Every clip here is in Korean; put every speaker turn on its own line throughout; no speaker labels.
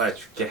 알았다 알았다 빨리 줄게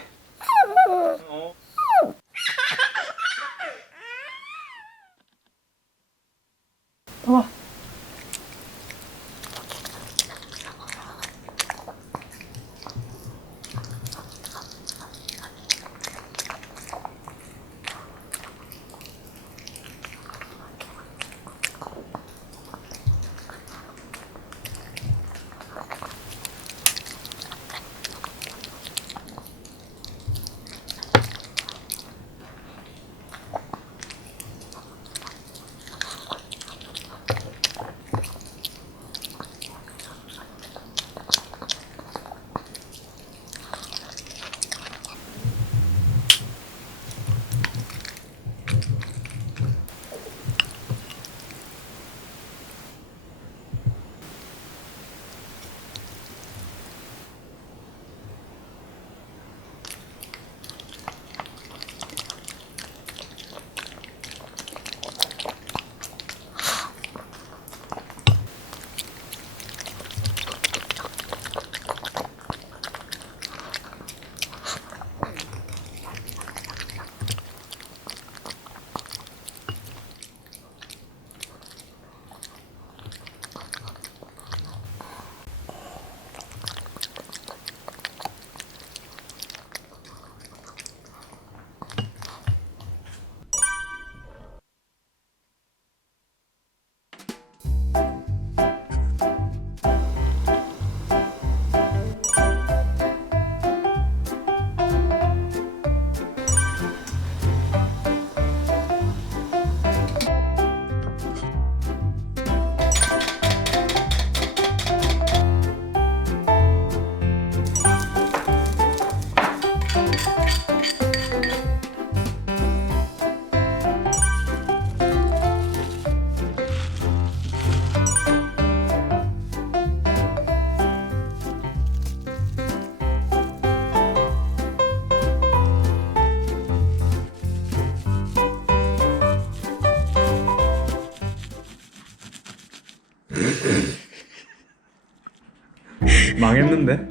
망했는데?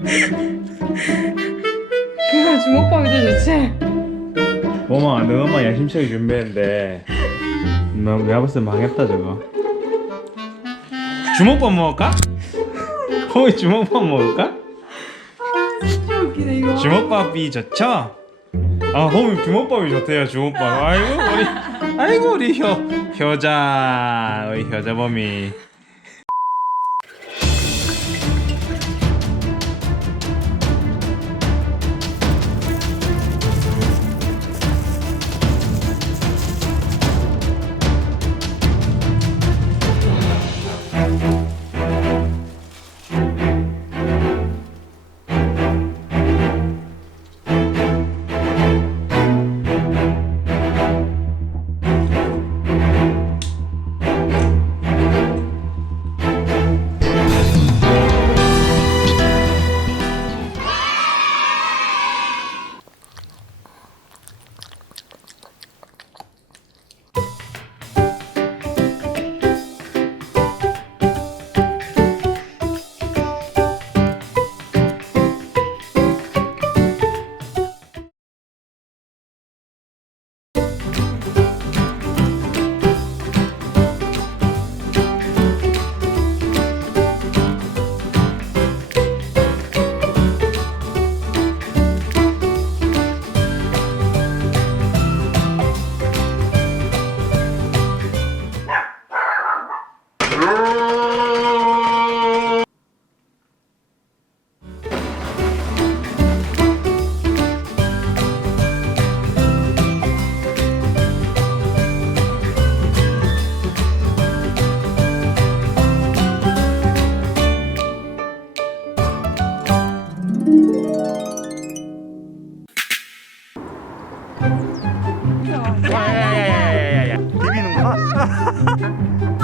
그냥 주먹밥이 더 좋지?
엄마 너 엄마 야심차게 준비했는데 너 내가 봤을 때 망했다 저거 주먹밥 먹을까? 호이 주먹밥 먹을까?
진짜 웃기네 이거
주먹밥이 좋죠? 아 호이 주먹밥이 좋대요 주먹밥 아이고 우리 아이고 우리 효 효자 우리 효자범이 야야야야야야 비비는구나